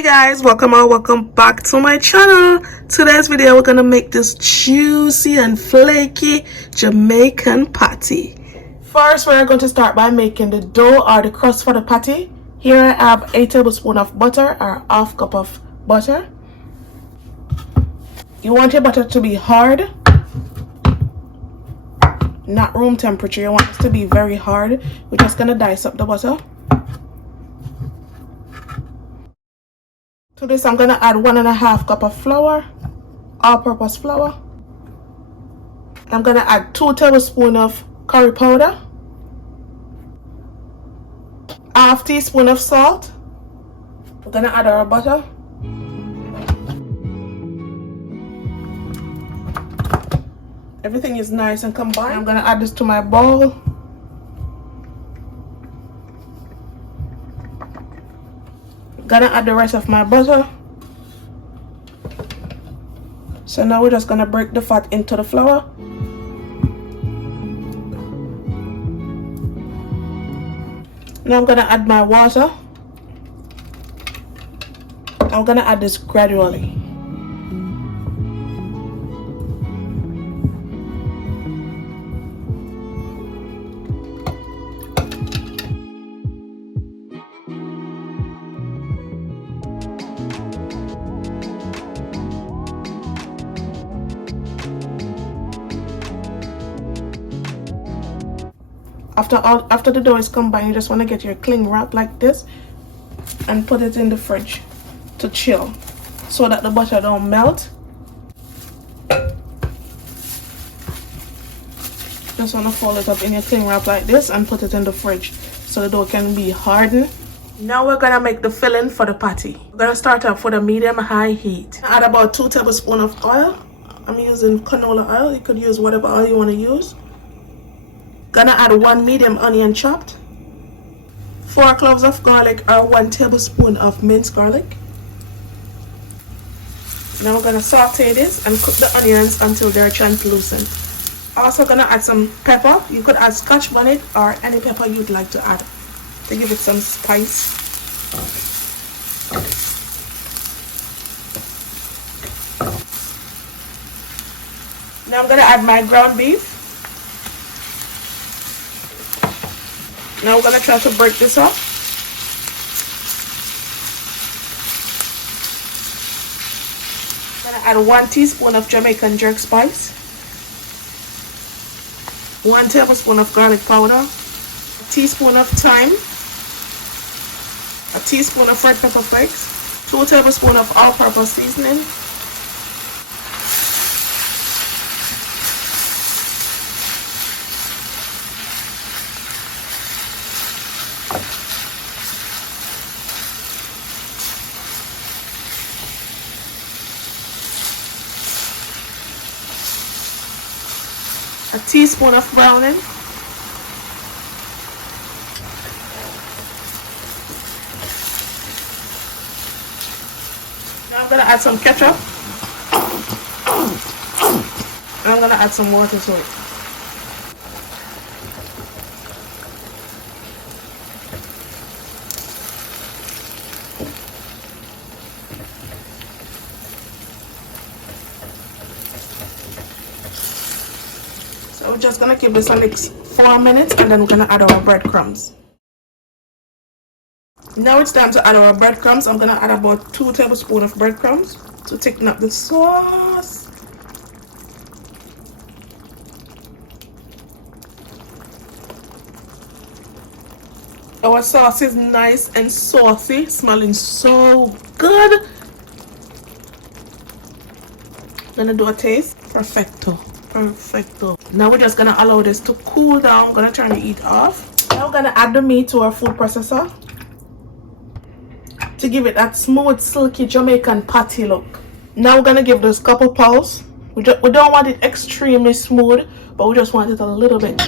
Hey guys, welcome or welcome back to my channel. Today's video we're gonna make this juicy and flaky Jamaican patty. First we're going to start by making the dough or the crust for the patty. Here I have a tablespoon of butter or half cup of butter. You want your butter to be hard, not room temperature. You want it to be very hard. We're just gonna dice up the butter. To this I'm gonna add 1.5 cup of flour, all-purpose flour. I'm gonna add 2 tablespoons of curry powder, half teaspoon of salt. We're gonna add our butter. Everything is nice and combined. I'm gonna add this to my bowl. Gonna add the rest of my butter. So now we're just gonna break the fat into the flour. Now I'm gonna add my water. I'm gonna add this gradually. After the dough is combined, you just want to get your cling wrap like this and put it in the fridge to chill so that the butter don't melt. Just want to fold it up in your cling wrap like this and put it in the fridge so the dough can be hardened. Now we're gonna make the filling for the patty. We're gonna start off with a medium-high heat. Add about 2 tablespoons of oil. I'm using canola oil. You could use whatever oil you want to use. Gonna add 1 medium onion chopped, 4 cloves of garlic or 1 tablespoon of minced garlic. Now we're gonna saute this and cook the onions until they're translucent. Also gonna add some pepper. You could add scotch bonnet or any pepper you'd like to add to give it some spice. Now I'm gonna add my ground beef. Now we're gonna try to break this up. I'm gonna add 1 teaspoon of Jamaican jerk spice, 1 tablespoon of garlic powder, a teaspoon of thyme, a teaspoon of red pepper flakes, 2 tablespoons of all-purpose seasoning, a teaspoon of browning, now I'm gonna add some ketchup, and I'm gonna add some water to it. So we're just gonna keep this on like 4 minutes and then we're gonna add our breadcrumbs. Now it's time to add our breadcrumbs. I'm gonna add about 2 tablespoons of breadcrumbs to thicken up the sauce. Our sauce is nice and saucy, smelling so good. Gonna do a taste. Perfecto. Now we're just gonna allow this to cool down. I'm gonna turn the heat off. Now we're gonna add the meat to our food processor to give it that smooth, silky Jamaican patty look. Now we're gonna give this a couple pulse. We don't want it extremely smooth, but we just want it a little bit.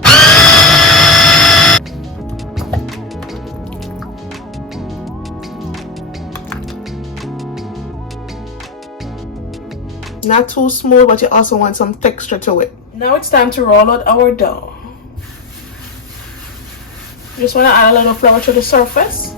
Not too smooth, but you also want some texture to it. Now it's time to roll out our dough. You just want to add a little flour to the surface.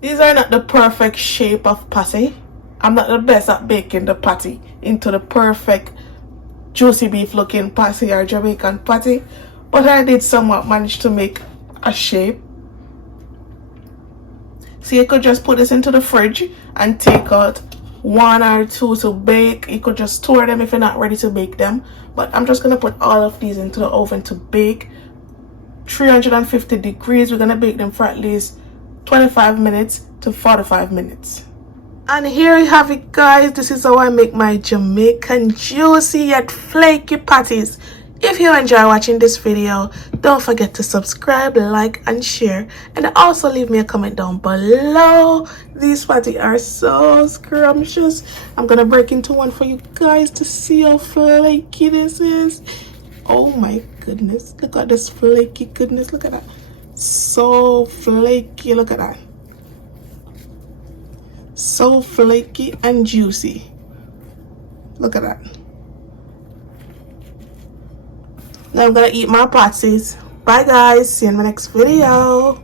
These are not the perfect shape of patty. I'm not the best at baking the patty into the perfect juicy beef looking patty or Jamaican patty, but I did somewhat manage to make a shape. So you could just put this into the fridge and take out 1 or 2 to bake. You could just store them if you're not ready to bake them, but I'm just gonna put all of these into the oven to bake. 350 degrees. We're gonna bake them for at least 25 minutes to 45 minutes. And here you have it, guys. This is how I make my Jamaican juicy yet flaky patties. If you enjoy watching this video, don't forget to subscribe, like, and share. And also leave me a comment down below. These patties are so scrumptious. I'm gonna break into one for you guys to see how flaky this is. Oh my goodness. Look at this flaky goodness. Look at that. So flaky. Look at that. So flaky and juicy. Look at that. Now I'm gonna eat my patties. Bye guys. See you in my next video.